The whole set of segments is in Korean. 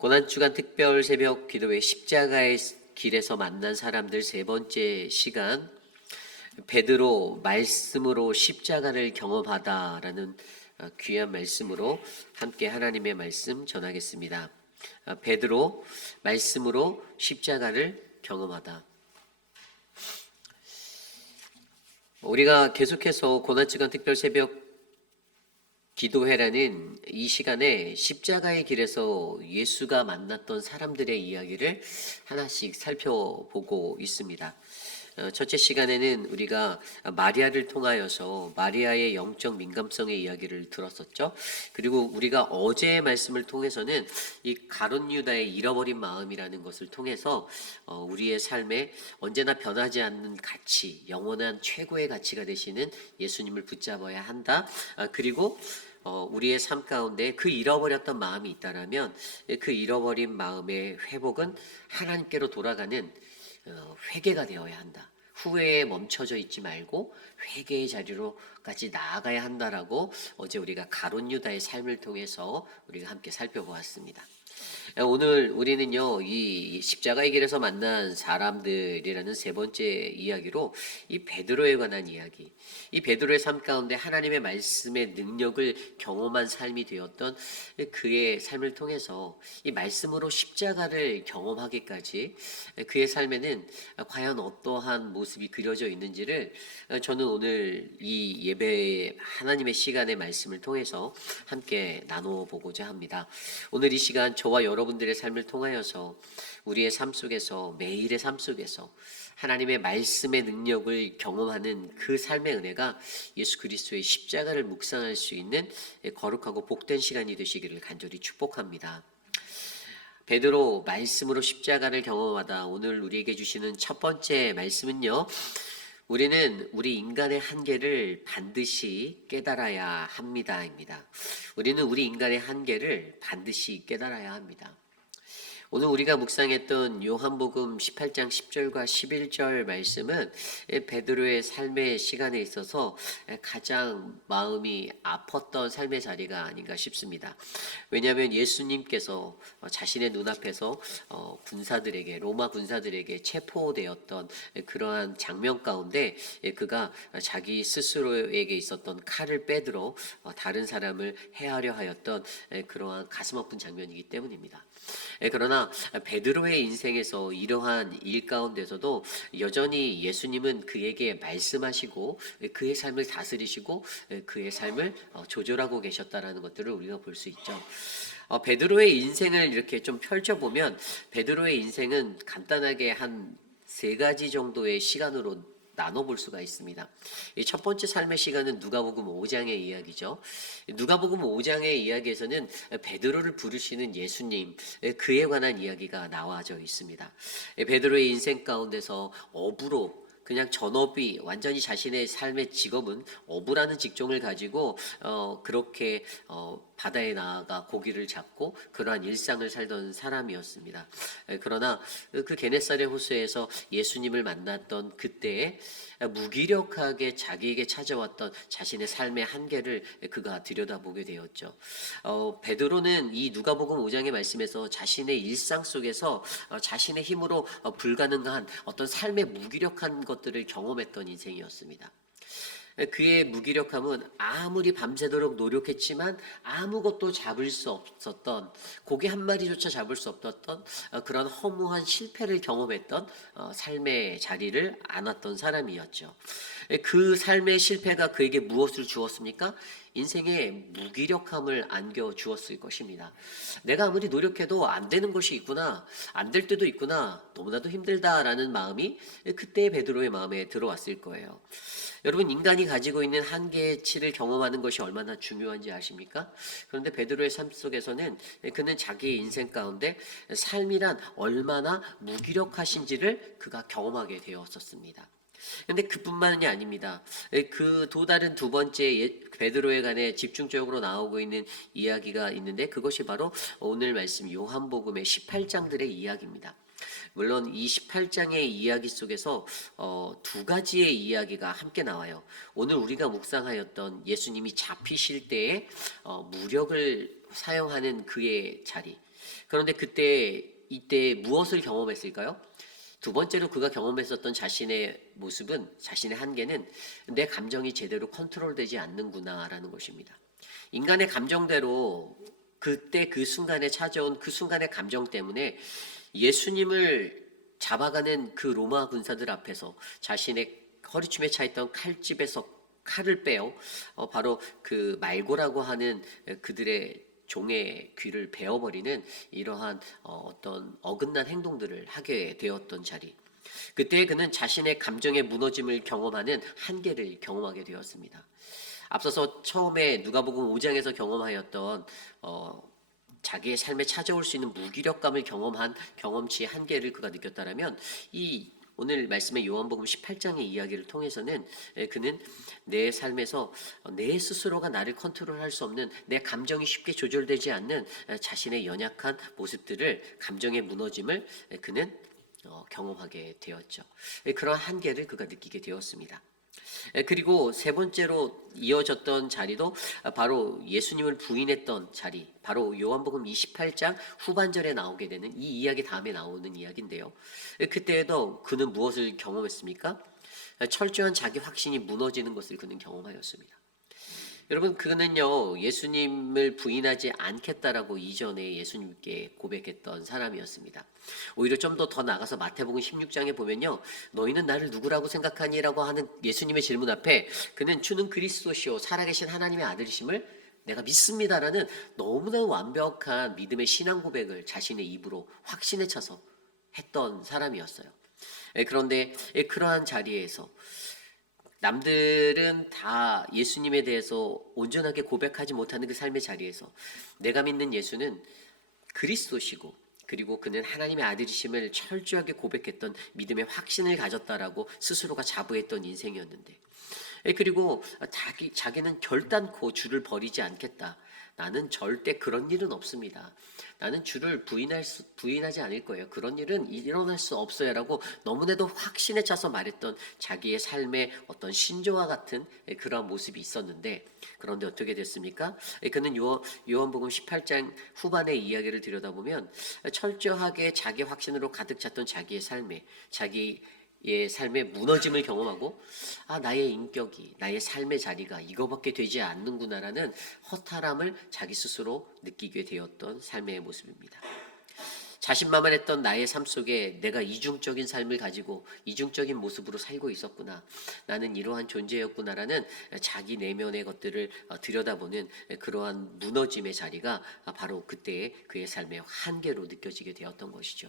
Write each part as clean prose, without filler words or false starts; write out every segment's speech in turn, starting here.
고난주간 특별 새벽 기도회 십자가의 길에서 만난 사람들 세 번째 시간, 베드로 말씀으로 십자가를 경험하다라는 귀한 말씀으로 함께 하나님의 말씀 전하겠습니다. 베드로 말씀으로 십자가를 경험하다. 우리가 계속해서 고난주간 특별 새벽 기도회라는 이 시간에 십자가의 길에서 예수가 만났던 사람들의 이야기를 하나씩 살펴보고 있습니다. 첫째 시간에는 우리가 마리아를 통하여서 마리아의 영적 민감성의 이야기를 들었었죠. 그리고 우리가 어제의 말씀을 통해서는 이 가룟 유다의 잃어버린 마음이라는 것을 통해서 우리의 삶에 언제나 변하지 않는 가치, 영원한 최고의 가치가 되시는 예수님을 붙잡아야 한다. 그리고 우리의 삶 가운데 그 잃어버렸던 마음이 있다라면 그 잃어버린 마음의 회복은 하나님께로 돌아가는 회개가 되어야 한다. 후회에 멈춰져 있지 말고 회개의 자리로까지 나아가야 한다라고 어제 우리가 가룟 유다의 삶을 통해서 우리가 함께 살펴보았습니다. 오늘 우리는요, 이 십자가의 길에서 만난 사람들이라는 세 번째 이야기로 이 베드로에 관한 이야기, 이 베드로의 삶 가운데 하나님의 말씀의 능력을 경험한 삶이 되었던 그의 삶을 통해서 이 말씀으로 십자가를 경험하기까지 그의 삶에는 과연 어떠한 모습이 그려져 있는지를 저는 오늘 이 예배 하나님의 시간의 말씀을 통해서 함께 나눠보고자 합니다. 오늘 이 시간 저와 여러분들의 삶을 통하여서 우리의 삶 속에서, 매일의 삶 속에서 하나님의 말씀의 능력을 경험하는 그 삶의 은혜가 예수 그리스도의 십자가를 묵상할 수 있는 거룩하고 복된 시간이 되시기를 간절히 축복합니다. 베드로 말씀으로 십자가를 경험하다. 오늘 우리에게 주시는 첫 번째 말씀은요, 우리는 우리 인간의 한계를 반드시 깨달아야 합니다입니다. 우리는 우리 인간의 한계를 반드시 깨달아야 합니다. 오늘 우리가 묵상했던 요한복음 18장 10절과 11절 말씀은 베드로의 삶의 시간에 있어서 가장 마음이 아팠던 삶의 자리가 아닌가 싶습니다. 왜냐하면 예수님께서 자신의 눈앞에서 군사들에게, 로마 군사들에게 체포되었던 그러한 장면 가운데 그가 자기 스스로에게 있었던 칼을 빼들어 다른 사람을 해하려 하였던 그러한 가슴 아픈 장면이기 때문입니다. 그러나 베드로의 인생에서 이러한 일 가운데서도 여전히 예수님은 그에게 말씀하시고 그의 삶을 다스리시고 그의 삶을 조절하고 계셨다라는 것들을 우리가 볼 수 있죠. 베드로의 인생을 이렇게 좀 펼쳐보면 베드로의 인생은 간단하게 한 세 가지 정도의 시간으로 나눠볼 수가 있습니다. 이 첫 번째 삶의 시간은 누가복음 5장의 이야기죠. 누가복음 5장의 이야기에서는 베드로를 부르시는 예수님, 그에 관한 이야기가 나와져 있습니다. 베드로의 인생 가운데서 어부로 그냥 전업이 완전히 자신의 삶의 직업은 어부라는 직종을 가지고 그렇게 바다에 나아가 고기를 잡고 그러한 일상을 살던 사람이었습니다. 그러나 그 게네사렛 호수에서 예수님을 만났던 그때에 무기력하게 자기에게 찾아왔던 자신의 삶의 한계를 그가 들여다보게 되었죠. 베드로는 이 누가복음 5장의 말씀에서 자신의 일상 속에서 자신의 힘으로 불가능한 어떤 삶의 무기력한 것들을 경험했던 인생이었습니다. 그의 무기력함은 아무리 밤새도록 노력했지만 아무것도 잡을 수 없었던, 고기 한 마리조차 잡을 수 없었던 그런 허무한 실패를 경험했던 삶의 자리를 안았던 사람이었죠. 그 삶의 실패가 그에게 무엇을 주었습니까? 인생에 무기력함을 안겨 주었을 것입니다. 내가 아무리 노력해도 안 되는 것이 있구나, 안 될 때도 있구나, 너무나도 힘들다라는 마음이 그때의 베드로의 마음에 들어왔을 거예요. 여러분, 인간이 가지고 있는 한계치를 경험하는 것이 얼마나 중요한지 아십니까? 그런데 베드로의 삶 속에서는 그는 자기의 인생 가운데 삶이란 얼마나 무기력하신지를 그가 경험하게 되었었습니다. 근데 그뿐만이 아닙니다. 그 또 다른 두 번째 베드로에 관해 집중적으로 나오고 있는 이야기가 있는데 그것이 바로 오늘 말씀 요한복음의 18장들의 이야기입니다. 물론 이 18장의 이야기 속에서 두 가지의 이야기가 함께 나와요. 오늘 우리가 묵상하였던 예수님이 잡히실 때에 무력을 사용하는 그의 자리, 그런데 이때 무엇을 경험했을까요? 두 번째로 그가 경험했었던 자신의 모습은, 자신의 한계는 내 감정이 제대로 컨트롤되지 않는구나라는 것입니다. 인간의 감정대로 그때 그 순간에 찾아온 그 순간의 감정 때문에 예수님을 잡아가는 그 로마 군사들 앞에서 자신의 허리춤에 차있던 칼집에서 칼을 빼어 바로 그 말고라고 하는 그들의 종의 귀를 베어버리는 이러한 어떤 어긋난 행동들을 하게 되었던 자리. 그때 그는 자신의 감정의 무너짐을 경험하는 한계를 경험하게 되었습니다. 앞서서 처음에 누가복음 5장에서 경험하였던 자기의 삶에 찾아올 수 있는 무기력감을 경험한 경험치의 한계를 그가 느꼈다라면, 이 오늘 말씀의 요한복음 18장의 이야기를 통해서는 그는 내 삶에서 내 스스로가 나를 컨트롤할 수 없는, 내 감정이 쉽게 조절되지 않는 자신의 연약한 모습들을, 감정의 무너짐을 그는 경험하게 되었죠. 그런 한계를 그가 느끼게 되었습니다. 그리고 세 번째로 이어졌던 자리도 바로 예수님을 부인했던 자리, 바로 요한복음 28장 후반절에 나오게 되는 이 이야기 다음에 나오는 이야기인데요. 그때에도 그는 무엇을 경험했습니까? 철저한 자기 확신이 무너지는 것을 그는 경험하였습니다. 여러분, 그는요 예수님을 부인하지 않겠다라고 이전에 예수님께 고백했던 사람이었습니다. 오히려 좀 더 나가서 마태복음 16장에 보면요, 너희는 나를 누구라고 생각하니라고 하는 예수님의 질문 앞에 그는 주는 그리스도시요 살아계신 하나님의 아들이심을 내가 믿습니다라는 너무나 완벽한 믿음의 신앙 고백을 자신의 입으로 확신에 차서 했던 사람이었어요. 그런데 그러한 자리에서 남들은 다 예수님에 대해서 온전하게 고백하지 못하는 그 삶의 자리에서 내가 믿는 예수는 그리스도시고, 그리고 그는 하나님의 아들이심을 철저하게 고백했던 믿음의 확신을 가졌다라고 스스로가 자부했던 인생이었는데, 그리고 자기는 결단코 주를 버리지 않겠다. 나는 절대 그런 일은 없습니다. 나는 주를 부인하지 않을 거예요. 그런 일은 일어날 수 없어요라고 너무나도 확신에 차서 말했던 자기의 삶의 어떤 신조와 같은 그런 모습이 있었는데, 그런데 어떻게 됐습니까? 그는 요한복음 18장 후반의 이야기를 들여다보면 철저하게 자기 확신으로 가득 찼던 자기의 삶의 무너짐을 경험하고, 나의 인격이, 나의 삶의 자리가 이거밖에 되지 않는구나라는 허탈함을 자기 스스로 느끼게 되었던 삶의 모습입니다. 자신만만했던 나의 삶 속에 내가 이중적인 삶을 가지고 이중적인 모습으로 살고 있었구나, 나는 이러한 존재였구나라는 자기 내면의 것들을 들여다보는 그러한 무너짐의 자리가 바로 그때의 그의 삶의 한계로 느껴지게 되었던 것이죠.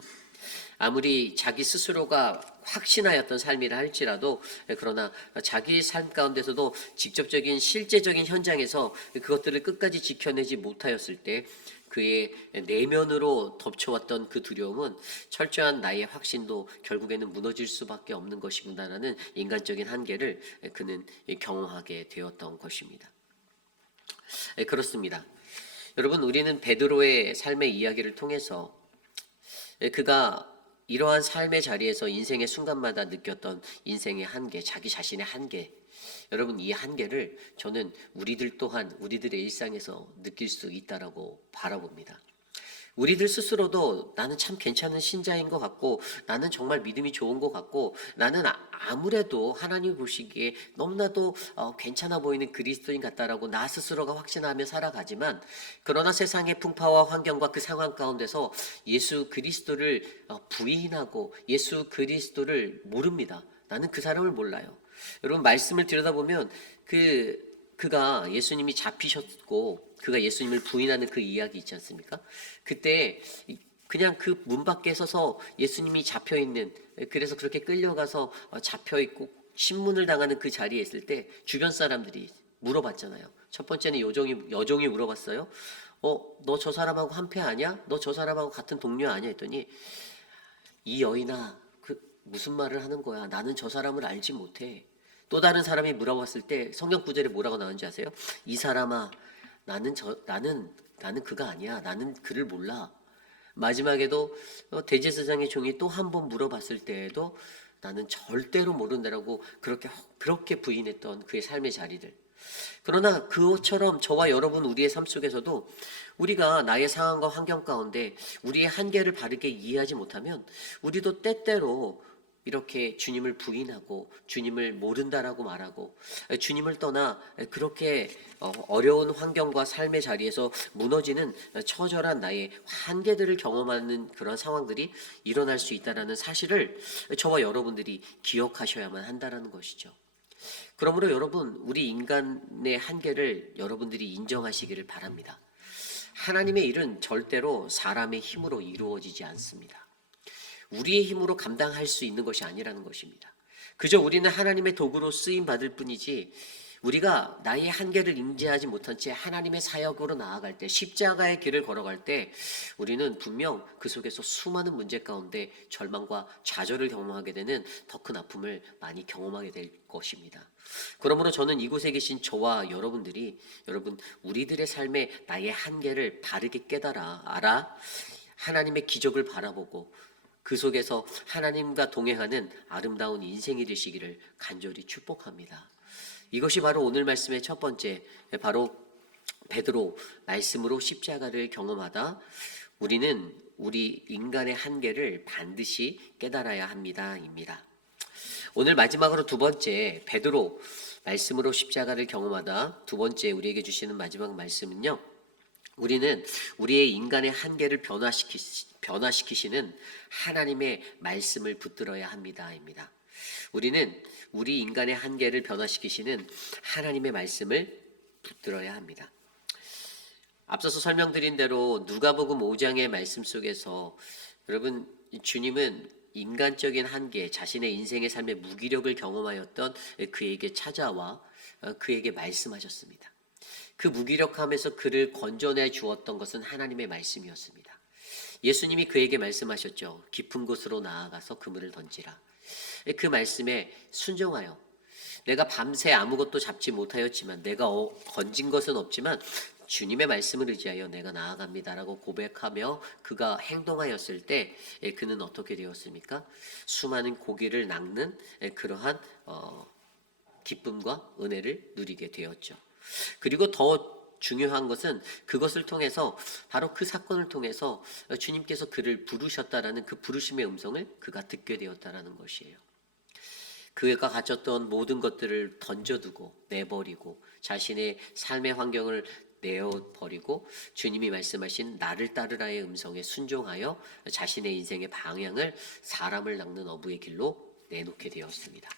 아무리 자기 스스로가 확신하였던 삶이라 할지라도, 그러나 자기 삶 가운데서도 직접적인 실제적인 현장에서 그것들을 끝까지 지켜내지 못하였을 때 그의 내면으로 덮쳐왔던 그 두려움은 철저한 나의 확신도 결국에는 무너질 수밖에 없는 것이구나라는 인간적인 한계를 그는 경험하게 되었던 것입니다. 그렇습니다. 여러분, 우리는 베드로의 삶의 이야기를 통해서 그가 이러한 삶의 자리에서 인생의 순간마다 느꼈던 인생의 한계, 자기 자신의 한계, 여러분, 이 한계를 저는 우리들 또한 우리들의 일상에서 느낄 수 있다라고 바라봅니다. 우리들 스스로도 나는 참 괜찮은 신자인 것 같고, 나는 정말 믿음이 좋은 것 같고, 나는 아무래도 하나님 보시기에 너무나도 괜찮아 보이는 그리스도인 같다라고 나 스스로가 확신하며 살아가지만, 그러나 세상의 풍파와 환경과 그 상황 가운데서 예수 그리스도를 부인하고 예수 그리스도를 모릅니다. 나는 그 사람을 몰라요. 여러분, 말씀을 들여다보면 그가 예수님이 잡히셨고 그가 예수님을 부인하는 그 이야기 있지 않습니까? 그때 그냥 그 문 밖에 서서 예수님이 잡혀있는, 그래서 그렇게 끌려가서 잡혀있고 신문을 당하는 그 자리에 있을 때 주변 사람들이 물어봤잖아요. 첫 번째는 여종이 물어봤어요. 너 저 사람하고 한패 아니야? 너 저 사람하고 같은 동료 아니야? 했더니, 이 여인아, 무슨 말을 하는 거야? 나는 저 사람을 알지 못해. 또 다른 사람이 물어봤을 때 성경 구절에 뭐라고 나오는지 아세요? 이 사람아, 나는 그가 아니야. 나는 그를 몰라. 마지막에도 대제사장의 종이 또 한 번 물어봤을 때에도 나는 절대로 모른다라고 그렇게 부인했던 그의 삶의 자리들. 그러나 그것처럼 저와 여러분 우리의 삶 속에서도 우리가 나의 상황과 환경 가운데 우리의 한계를 바르게 이해하지 못하면 우리도 때때로 이렇게 주님을 부인하고 주님을 모른다라고 말하고 주님을 떠나 그렇게 어려운 환경과 삶의 자리에서 무너지는 처절한 나의 한계들을 경험하는 그런 상황들이 일어날 수 있다는 사실을 저와 여러분들이 기억하셔야만 한다는 것이죠. 그러므로 여러분, 우리 인간의 한계를 여러분들이 인정하시기를 바랍니다. 하나님의 일은 절대로 사람의 힘으로 이루어지지 않습니다. 우리의 힘으로 감당할 수 있는 것이 아니라는 것입니다. 그저 우리는 하나님의 도구로 쓰임 받을 뿐이지 우리가 나의 한계를 인지하지 못한 채 하나님의 사역으로 나아갈 때, 십자가의 길을 걸어갈 때 우리는 분명 그 속에서 수많은 문제 가운데 절망과 좌절을 경험하게 되는 더 큰 아픔을 많이 경험하게 될 것입니다. 그러므로 저는 이곳에 계신 저와 여러분들이 우리들의 삶에 나의 한계를 바르게 깨달아 알아 하나님의 기적을 바라보고 그 속에서 하나님과 동행하는 아름다운 인생이 되시기를 간절히 축복합니다. 이것이 바로 오늘 말씀의 첫 번째, 바로 베드로 말씀으로 십자가를 경험하다 우리는 우리 인간의 한계를 반드시 깨달아야 합니다입니다. 오늘 마지막으로 두 번째, 베드로 말씀으로 십자가를 경험하다 두 번째 우리에게 주시는 마지막 말씀은요, 우리는 우리의 인간의 한계를 변화시키시는 하나님의 말씀을 붙들어야 합니다입니다. 우리는 우리 인간의 한계를 변화시키시는 하나님의 말씀을 붙들어야 합니다. 앞서서 설명드린 대로 누가복음 5장의 말씀 속에서 여러분, 주님은 인간적인 한계, 자신의 인생의 삶의 무기력을 경험하였던 그에게 찾아와 그에게 말씀하셨습니다. 그 무기력함에서 그를 건져내 주었던 것은 하나님의 말씀이었습니다. 예수님이 그에게 말씀하셨죠. 깊은 곳으로 나아가서 그물을 던지라. 그 말씀에 순종하여 내가 밤새 아무것도 잡지 못하였지만 내가 건진 것은 없지만 주님의 말씀을 의지하여 내가 나아갑니다라고 고백하며 그가 행동하였을 때 그는 어떻게 되었습니까? 수많은 고기를 낚는 그러한 기쁨과 은혜를 누리게 되었죠. 그리고 더 중요한 것은 그것을 통해서 바로 그 사건을 통해서 주님께서 그를 부르셨다라는 그 부르심의 음성을 그가 듣게 되었다라는 것이에요. 그가 가졌던 모든 것들을 던져두고 내버리고 자신의 삶의 환경을 내어버리고 주님이 말씀하신 나를 따르라의 음성에 순종하여 자신의 인생의 방향을 사람을 낚는 어부의 길로 내놓게 되었습니다.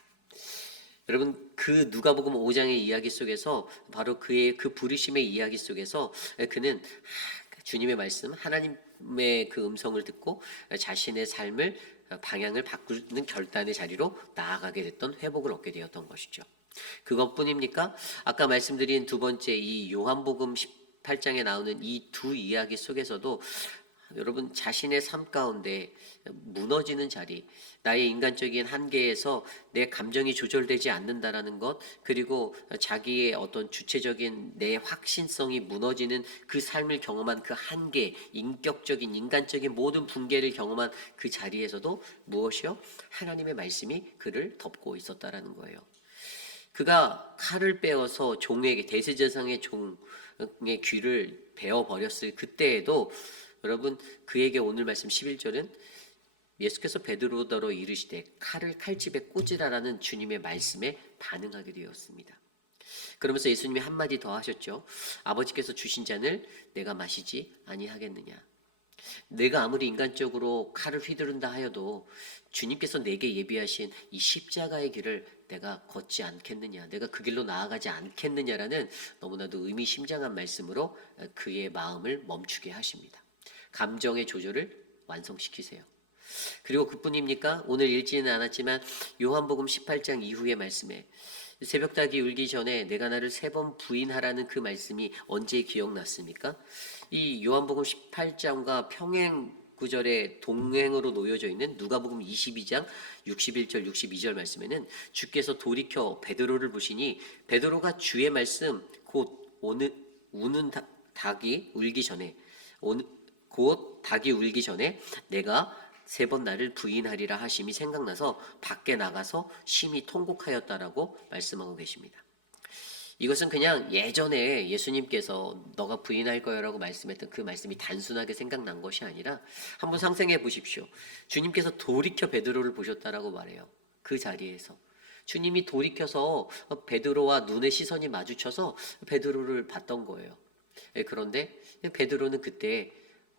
여러분, 그 누가복음 5장의 이야기 속에서 바로 그의 그 부르심의 이야기 속에서 그는 주님의 말씀, 하나님의 그 음성을 듣고 자신의 삶을 방향을 바꾸는 결단의 자리로 나아가게 됐던 회복을 얻게 되었던 것이죠. 그것뿐입니까? 아까 말씀드린 두 번째 이 요한복음 18장에 나오는 이 두 이야기 속에서도 여러분 자신의 삶 가운데 무너지는 자리, 나의 인간적인 한계에서 내 감정이 조절되지 않는다라는 것, 그리고 자기의 어떤 주체적인 내 확신성이 무너지는 그 삶을 경험한 그 한계, 인격적인 인간적인 모든 붕괴를 경험한 그 자리에서도 무엇이요? 하나님의 말씀이 그를 덮고 있었다라는 거예요. 그가 칼을 빼어서 종에게, 대제사장의 종의 귀를 베어 버렸을 그때에도 여러분, 그에게 오늘 말씀 11절은 예수께서 베드로더러 이르시되 칼을 칼집에 꽂으라라는 주님의 말씀에 반응하게 되었습니다. 그러면서 예수님이 한마디 더 하셨죠. 아버지께서 주신 잔을 내가 마시지 아니하겠느냐. 내가 아무리 인간적으로 칼을 휘두른다 하여도 주님께서 내게 예비하신 이 십자가의 길을 내가 걷지 않겠느냐, 내가 그 길로 나아가지 않겠느냐라는 너무나도 의미심장한 말씀으로 그의 마음을 멈추게 하십니다. 감정의 조절을 완성시키세요. 그리고 그뿐입니까? 오늘 읽지는 않았지만 요한복음 18장 이후의 말씀에 새벽닭이 울기 전에 내가 나를 3번 부인하라는 그 말씀이 언제 기억났습니까? 이 요한복음 18장과 평행 구절에 동행으로 놓여져 있는 누가복음 22장 61절 62절 말씀에는 주께서 돌이켜 베드로를 보시니 베드로가 주의 말씀 곧 우는 닭이 울기 전에 곧 닭이 울기 전에 내가 3번 나를 부인하리라 하심이 생각나서 밖에 나가서 심히 통곡하였다라고 말씀하고 계십니다. 이것은 그냥 예전에 예수님께서 너가 부인할 거야라고 말씀했던 그 말씀이 단순하게 생각난 것이 아니라 한번 상상해 보십시오. 주님께서 돌이켜 베드로를 보셨다라고 말해요. 그 자리에서 주님이 돌이켜서 베드로와 눈의 시선이 마주쳐서 베드로를 봤던 거예요. 그런데 베드로는 그때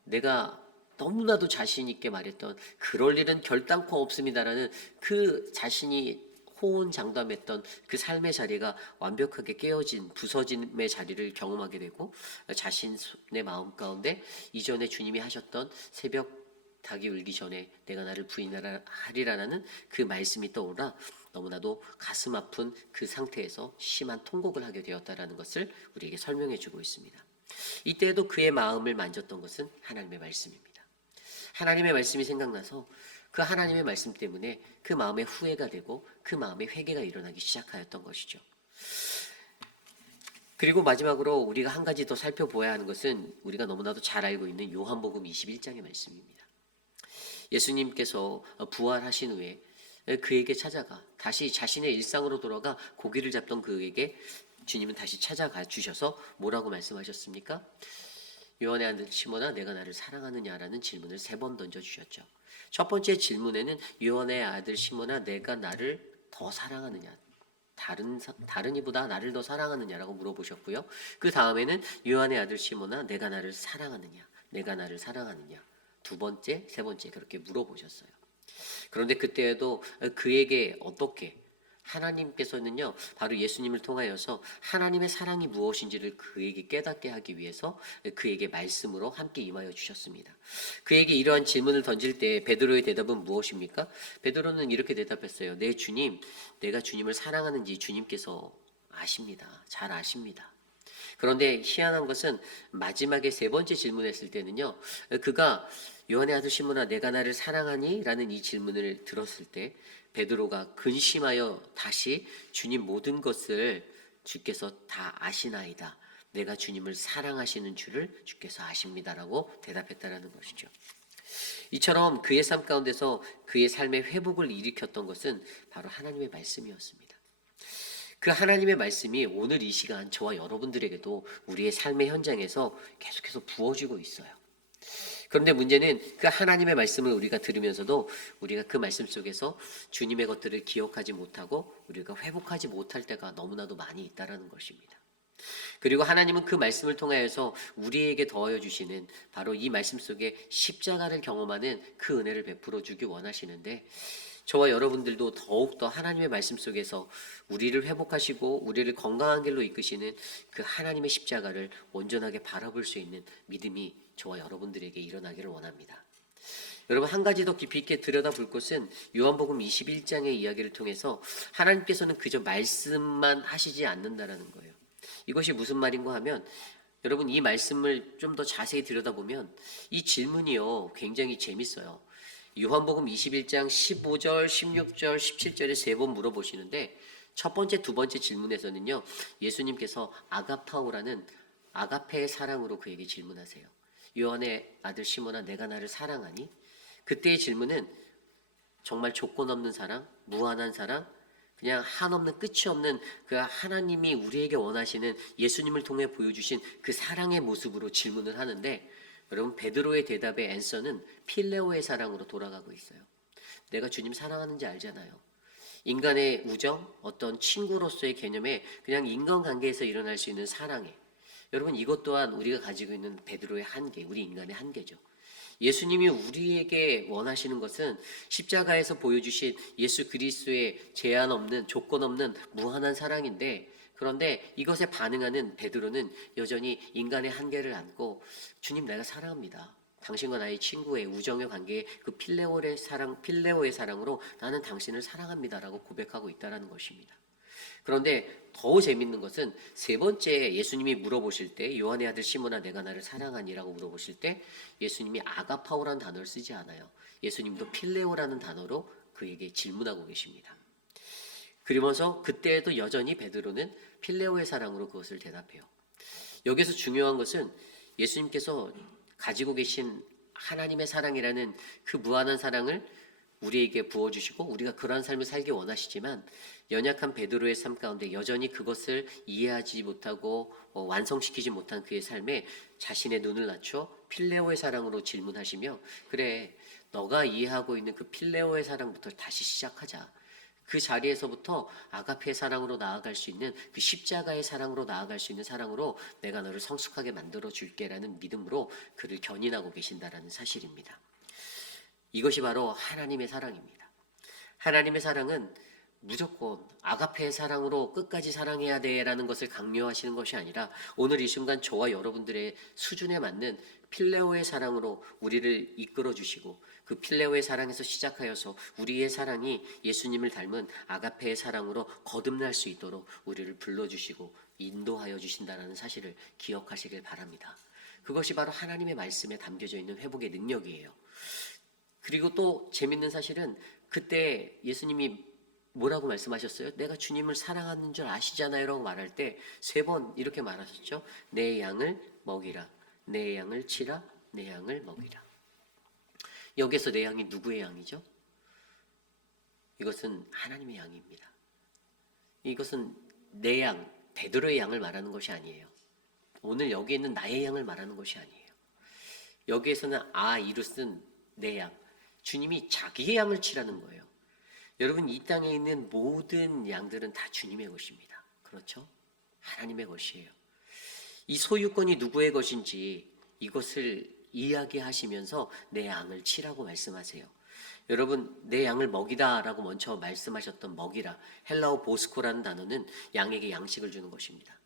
내가 너무나도 자신 있게 말했던 그럴 일은 결단코 없습니다라는 그 자신이 호언장담했던 그 삶의 자리가 완벽하게 깨어진 부서짐의 자리를 경험하게 되고 자신의 마음 가운데 이전에 주님이 하셨던 새벽 닭이 울기 전에 내가 나를 부인하리라는 그 말씀이 떠오르라 너무나도 가슴 아픈 그 상태에서 심한 통곡을 하게 되었다라는 것을 우리에게 설명해 주고 있습니다. 이때에도 그의 마음을 만졌던 것은 하나님의 말씀입니다. 하나님의 말씀이 생각나서 그 하나님의 말씀 때문에 그 마음에 후회가 되고 그 마음에 회개가 일어나기 시작하였던 것이죠. 그리고 마지막으로 우리가 한 가지 더 살펴보아야 하는 것은 우리가 너무나도 잘 알고 있는 요한복음 21장의 말씀입니다. 예수님께서 부활하신 후에 그에게 찾아가 다시 자신의 일상으로 돌아가 고기를 잡던 그에게 주님은 다시 찾아가 주셔서 뭐라고 말씀하셨습니까? 요한의 아들 시몬아 내가 나를 사랑하느냐라는 질문을 3번 던져주셨죠. 첫 번째 질문에는 요한의 아들 시몬아 내가 나를 더 사랑하느냐 다른 이보다 나를 더 사랑하느냐라고 물어보셨고요. 그 다음에는 요한의 아들 시몬아 내가 나를 사랑하느냐 내가 나를 사랑하느냐 두 번째 세 번째 그렇게 물어보셨어요. 그런데 그때에도 그에게 어떻게 하나님께서는요 바로 예수님을 통하여서 하나님의 사랑이 무엇인지를 그에게 깨닫게 하기 위해서 그에게 말씀으로 함께 임하여 주셨습니다. 그에게 이러한 질문을 던질 때 베드로의 대답은 무엇입니까? 베드로는 이렇게 대답했어요. 내 주님, 내가 주님을 사랑하는지 주님께서 아십니다. 잘 아십니다. 그런데 희한한 것은 마지막에 3번째 질문했을 때는요 그가 요한의 아들 시몬아 내가 나를 사랑하니? 라는 이 질문을 들었을 때 베드로가 근심하여 다시 주님 모든 것을 주께서 다 아시나이다. 내가 주님을 사랑하시는 줄을 주께서 아십니다라고 대답했다라는 것이죠. 이처럼 그의 삶 가운데서 그의 삶의 회복을 일으켰던 것은 바로 하나님의 말씀이었습니다. 그 하나님의 말씀이 오늘 이 시간 저와 여러분들에게도 우리의 삶의 현장에서 계속해서 부어지고 있어요. 그런데 문제는 그 하나님의 말씀을 우리가 들으면서도 우리가 그 말씀 속에서 주님의 것들을 기억하지 못하고 우리가 회복하지 못할 때가 너무나도 많이 있다는 것입니다. 그리고 하나님은 그 말씀을 통하여서 우리에게 더하여 주시는 바로 이 말씀 속에 십자가를 경험하는 그 은혜를 베풀어 주기 원하시는데 저와 여러분들도 더욱더 하나님의 말씀 속에서 우리를 회복하시고 우리를 건강한 길로 이끄시는 그 하나님의 십자가를 온전하게 바라볼 수 있는 믿음이 저와 여러분들에게 일어나기를 원합니다. 여러분 한 가지 더 깊이 있게 들여다볼 것은 요한복음 21장의 이야기를 통해서 하나님께서는 그저 말씀만 하시지 않는다라는 거예요. 이것이 무슨 말인가 하면 여러분 이 말씀을 좀 더 자세히 들여다보면 이 질문이요 굉장히 재밌어요. 요한복음 21장 15절, 16절, 17절에 3번 물어보시는데 첫 번째, 두 번째 질문에서는요 예수님께서 아가파오라는 아가페의 사랑으로 그에게 질문하세요. 요한의 아들 시몬아 내가 나를 사랑하니? 그때의 질문은 정말 조건 없는 사랑, 무한한 사랑, 그냥 한없는 끝이 없는 그 하나님이 우리에게 원하시는 예수님을 통해 보여주신 그 사랑의 모습으로 질문을 하는데 여러분 베드로의 대답의 앤서는 필레오의 사랑으로 돌아가고 있어요. 내가 주님 사랑하는지 알잖아요. 인간의 우정, 어떤 친구로서의 개념에 그냥 인간관계에서 일어날 수 있는 사랑에 여러분 이것 또한 우리가 가지고 있는 베드로의 한계, 우리 인간의 한계죠. 예수님이 우리에게 원하시는 것은 십자가에서 보여주신 예수 그리스도의 제한 없는 조건 없는 무한한 사랑인데 그런데 이것에 반응하는 베드로는 여전히 인간의 한계를 안고 주님 내가 사랑합니다. 당신과 나의 친구의 우정의 관계에 그 필레오의 사랑으로 나는 당신을 사랑합니다라고 고백하고 있다는 것입니다. 그런데 더 재밌는 것은 3번째 예수님이 물어보실 때 요한의 아들 시몬아 내가 나를 사랑하니라고 물어보실 때 예수님이 아가파오라는 단어를 쓰지 않아요. 예수님도 필레오라는 단어로 그에게 질문하고 계십니다. 그러면서 그때에도 여전히 베드로는 필레오의 사랑으로 그것을 대답해요. 여기서 중요한 것은 예수님께서 가지고 계신 하나님의 사랑이라는 그 무한한 사랑을 우리에게 부어주시고 우리가 그러한 삶을 살기 원하시지만 연약한 베드로의 삶 가운데 여전히 그것을 이해하지 못하고 완성시키지 못한 그의 삶에 자신의 눈을 낮춰 필레오의 사랑으로 질문하시며, 그래, 너가 이해하고 있는 그 필레오의 사랑부터 다시 시작하자. 그 자리에서부터 아가페의 사랑으로 나아갈 수 있는, 그 십자가의 사랑으로 나아갈 수 있는 사랑으로 내가 너를 성숙하게 만들어 줄게라는 믿음으로 그를 견인하고 계신다라는 사실입니다. 이것이 바로 하나님의 사랑입니다. 하나님의 사랑은 무조건 아가페의 사랑으로 끝까지 사랑해야 돼라는 것을 강요하시는 것이 아니라 오늘 이 순간 저와 여러분들의 수준에 맞는 필레오의 사랑으로 우리를 이끌어 주시고, 그 필레오의 사랑에서 시작하여서 우리의 사랑이 예수님을 닮은 아가페의 사랑으로 거듭날 수 있도록 우리를 불러주시고 인도하여 주신다는 사실을 기억하시길 바랍니다. 그것이 바로 하나님의 말씀에 담겨져 있는 회복의 능력이에요. 그리고 또 재밌는 사실은 그때 예수님이 뭐라고 말씀하셨어요? 내가 주님을 사랑하는 줄 아시잖아요 라고 말할 때 3번 이렇게 말하셨죠. 내 양을 먹이라, 내 양을 치라, 내 양을 먹이라. 여기서 내 양이 누구의 양이죠? 이것은 하나님의 양입니다. 이것은 내 양, 베드로의 양을 말하는 것이 아니에요. 오늘 여기 있는 나의 양을 말하는 것이 아니에요. 여기에서는 이루스는 내 양, 주님이 자기의 양을 치라는 거예요. 여러분, 이 땅에 있는 모든 양들은 다 주님의 것입니다. 그렇죠? 하나님의 것이에요. 이 소유권이 누구의 것인지 이것을 이야기하시면서 내 양을 치라고 말씀하세요. 여러분, 내 양을 먹이다 라고 먼저 말씀하셨던 먹이라, 헬라어 보스코라는 단어는 양에게 양식을 주는 것입니다.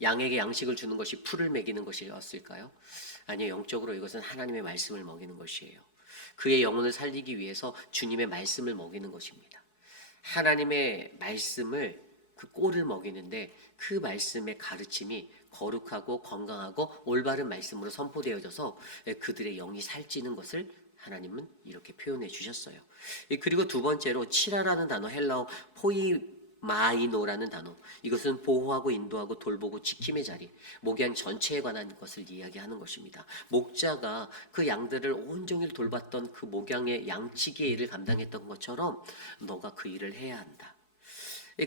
양에게 양식을 주는 것이 풀을 먹이는 것이었을까요? 아니요, 영적으로 이것은 하나님의 말씀을 먹이는 것이에요. 그의 영혼을 살리기 위해서 주님의 말씀을 먹이는 것입니다. 하나님의 말씀을, 그 꼴을 먹이는데 그 말씀의 가르침이 거룩하고 건강하고 올바른 말씀으로 선포되어져서 그들의 영이 살찌는 것을 하나님은 이렇게 표현해 주셨어요. 그리고 두 번째로 치라라는 단어, 헬라어 포이마이노라는 단어, 이것은 보호하고 인도하고 돌보고 지킴의 자리, 목양 전체에 관한 것을 이야기하는 것입니다. 목자가 그 양들을 온종일 돌봤던 그 목양의 양치기의 일을 감당했던 것처럼 너가 그 일을 해야 한다.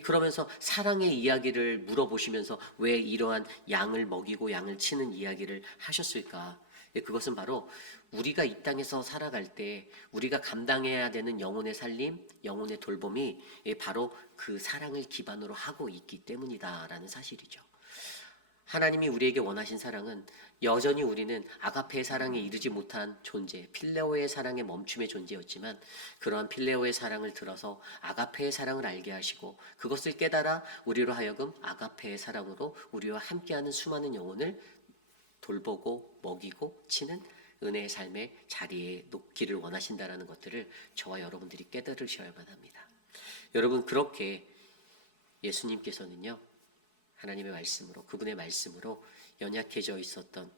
그러면서 사랑의 이야기를 물어보시면서 왜 이러한 양을 먹이고 양을 치는 이야기를 하셨을까? 그것은 바로 우리가 이 땅에서 살아갈 때 우리가 감당해야 되는 영혼의 살림, 영혼의 돌봄이 바로 그 사랑을 기반으로 하고 있기 때문이다라는 사실이죠. 하나님이 우리에게 원하신 사랑은 여전히 우리는 아가페의 사랑에 이르지 못한 존재, 필레오의 사랑의 멈춤의 존재였지만, 그러한 필레오의 사랑을 들어서 아가페의 사랑을 알게 하시고 그것을 깨달아 우리로 하여금 아가페의 사랑으로 우리와 함께하는 수많은 영혼을 돌보고 먹이고 치는 은혜의 삶의 자리에 놓기를 원하신다라는 것들을 저와 여러분들이 깨달으셔야만 합니다. 여러분, 그렇게 예수님께서는요, 하나님의 말씀으로, 그분의 말씀으로 연약해져 있었던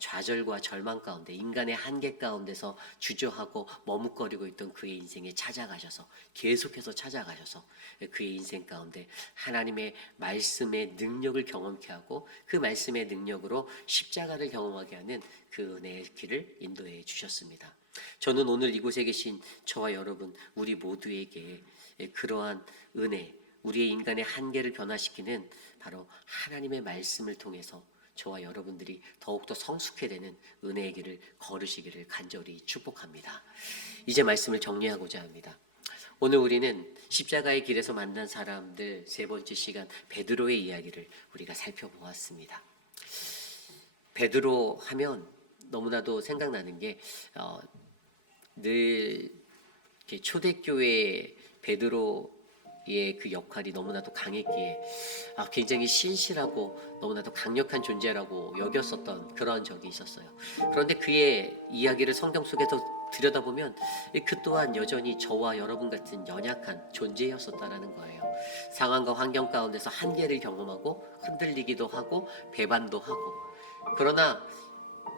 좌절과 절망 가운데, 인간의 한계 가운데서 주저하고 머뭇거리고 있던 그의 인생에 찾아가셔서, 계속해서 찾아가셔서 그의 인생 가운데 하나님의 말씀의 능력을 경험케 하고 그 말씀의 능력으로 십자가를 경험하게 하는 그 은혜의 길을 인도해 주셨습니다. 저는 오늘 이곳에 계신 저와 여러분, 우리 모두에게 그러한 은혜, 우리의 인간의 한계를 변화시키는 바로 하나님의 말씀을 통해서 저와 여러분들이 더욱더 성숙해 되는 은혜의 길을 걸으시기를 간절히 축복합니다. 이제 말씀을 정리하고자 합니다. 오늘 우리는 십자가의 길에서 만난 사람들 3번째 시간 베드로의 이야기를 우리가 살펴보았습니다. 베드로 하면 너무나도 생각나는 게 늘 초대교회 베드로의 그 역할이 너무나도 강했기에 굉장히 신실하고 너무나도 강력한 존재라고 여겼었던 그런 적이 있었어요. 그런데 그의 이야기를 성경 속에서 들여다보면 그 또한 여전히 저와 여러분 같은 연약한 존재였었다라는 거예요. 상황과 환경 가운데서 한계를 경험하고 흔들리기도 하고 배반도 하고, 그러나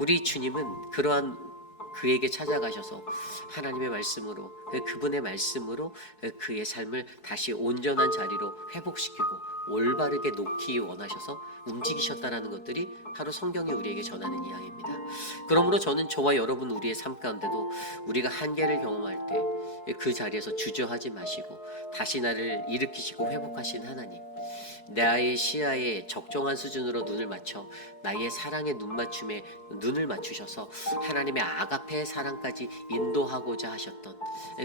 우리 주님은 그러한 그에게 찾아가셔서 하나님의 말씀으로, 그분의 말씀으로 그의 삶을 다시 온전한 자리로 회복시키고 올바르게 놓기 원하셔서 움직이셨다라는 것들이 바로 성경이 우리에게 전하는 이야기입니다. 그러므로 저는 저와 여러분 우리의 삶 가운데도 우리가 한계를 경험할 때 그 자리에서 주저하지 마시고 다시 나를 일으키시고 회복하신 하나님, 나의 시야에 적정한 수준으로 눈을 맞춰 나의 사랑의 눈맞춤에 눈을 맞추셔서 하나님의 아가페의 사랑까지 인도하고자 하셨던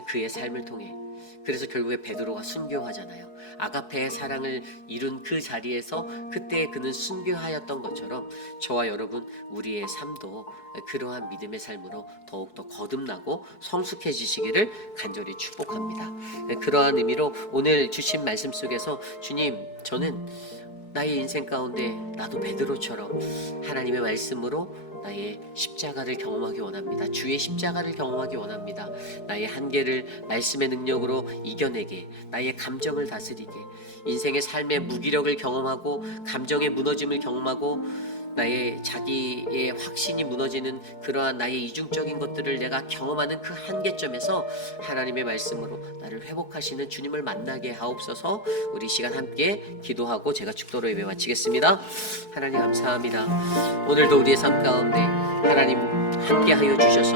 그의 삶을 통해, 그래서 결국에 베드로가 순교하잖아요. 아가페의 사랑을 이룬 그 자리에서 그때 그는 순교하였던 것처럼 저와 여러분 우리의 삶도 그러한 믿음의 삶으로 더욱더 거듭나고 성숙해지시기를 간절히 축복합니다. 그러한 의미로 오늘 주신 말씀 속에서 주님, 저는 나의 인생 가운데 나도 베드로처럼 하나님의 말씀으로 나의 십자가를 경험하기 원합니다. 주의 십자가를 경험하기 원합니다. 나의 한계를 말씀의 능력으로 이겨내게, 나의 감정을 다스리게, 인생의 삶의 무기력을 경험하고 감정의 무너짐을 경험하고 나의 자기의 확신이 무너지는 그러한 나의 이중적인 것들을 내가 경험하는 그 한계점에서 하나님의 말씀으로 나를 회복하시는 주님을 만나게 하옵소서. 우리 시간 함께 기도하고 제가 축도로 예배 마치겠습니다. 하나님 감사합니다. 오늘도 우리의 삶 가운데 하나님 함께하여 주셔서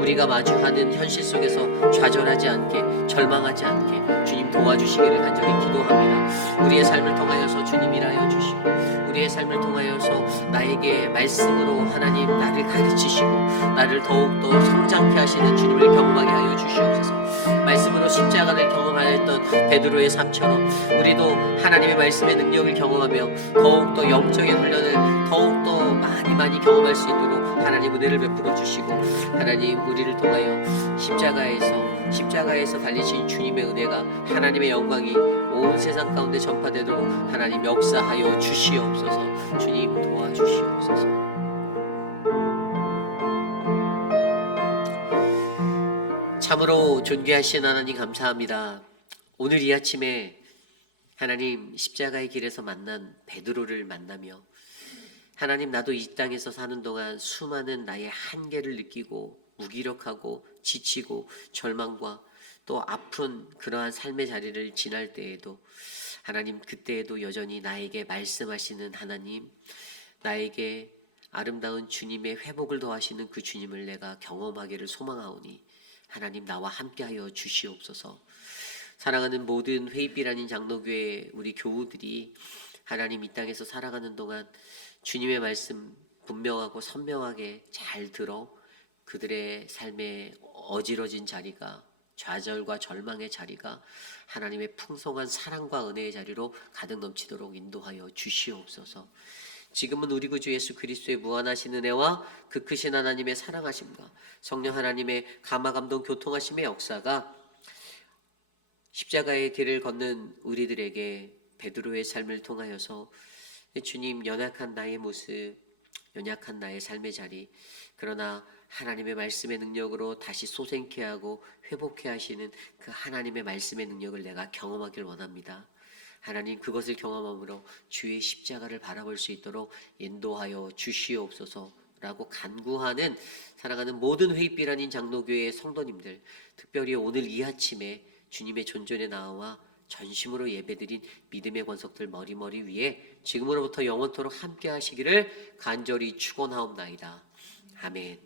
우리가 마주하는 현실 속에서 좌절하지 않게, 절망하지 않게 주님 도와주시기를 간절히 기도합니다. 우리의 삶을 통하여서 주님 일하여 주시고 우리의 삶을 통하여서 나에게 말씀으로 하나님 나를 가르치시고 나를 더욱더 성장케 하시는 주님을 경험하게 하여 주시옵소서. 말씀으로 십자가를 경험하였던 베드로의 삶처럼 우리도 하나님의 말씀의 능력을 경험하며 더욱더 영적인 훈련을 더욱더 많이 경험할 수 있도록 하나님 은혜를 베풀어 주시고, 하나님 우리를 통하여 십자가에서 달리신 주님의 은혜가, 하나님의 영광이 온 세상 가운데 전파되도록 하나님 역사하여 주시옵소서. 주님 도와주시옵소서. 참으로 존귀하신 하나님 감사합니다. 오늘 이 아침에 하나님 십자가의 길에서 만난 베드로를 만나며 하나님, 나도 이 땅에서 사는 동안 수많은 나의 한계를 느끼고 무기력하고 지치고 절망과 또 아픈 그러한 삶의 자리를 지날 때에도 하나님, 그때에도 여전히 나에게 말씀하시는 하나님, 나에게 아름다운 주님의 회복을 더하시는 그 주님을 내가 경험하기를 소망하오니 하나님 나와 함께하여 주시옵소서. 사랑하는 모든 회입길 아닌 장로교회 우리 교우들이 하나님 이 땅에서 살아가는 동안 주님의 말씀 분명하고 선명하게 잘 들어 그들의 삶의 어지러진 자리가, 좌절과 절망의 자리가 하나님의 풍성한 사랑과 은혜의 자리로 가득 넘치도록 인도하여 주시옵소서. 지금은 우리 구주 예수 그리스도의 무한하신 은혜와 그 크신 하나님의 사랑하심과 성령 하나님의 감화감동 교통하심의 역사가 십자가의 길을 걷는 우리들에게 베드로의 삶을 통하여서 주님, 연약한 나의 모습, 연약한 나의 삶의 자리, 그러나 하나님의 말씀의 능력으로 다시 소생케 하고 회복케 하시는 그 하나님의 말씀의 능력을 내가 경험하길 원합니다. 하나님, 그것을 경험함으로 주의 십자가를 바라볼 수 있도록 인도하여 주시옵소서라고 간구하는 사랑하는 모든 회입길 아닌 장로교회의 성도님들, 특별히 오늘 이 아침에 주님의 존전에 나와 전심으로 예배드린 믿음의 권속들 머리머리 위에 지금으로부터 영원토록 함께 하시기를 간절히 축원하옵나이다. 아멘.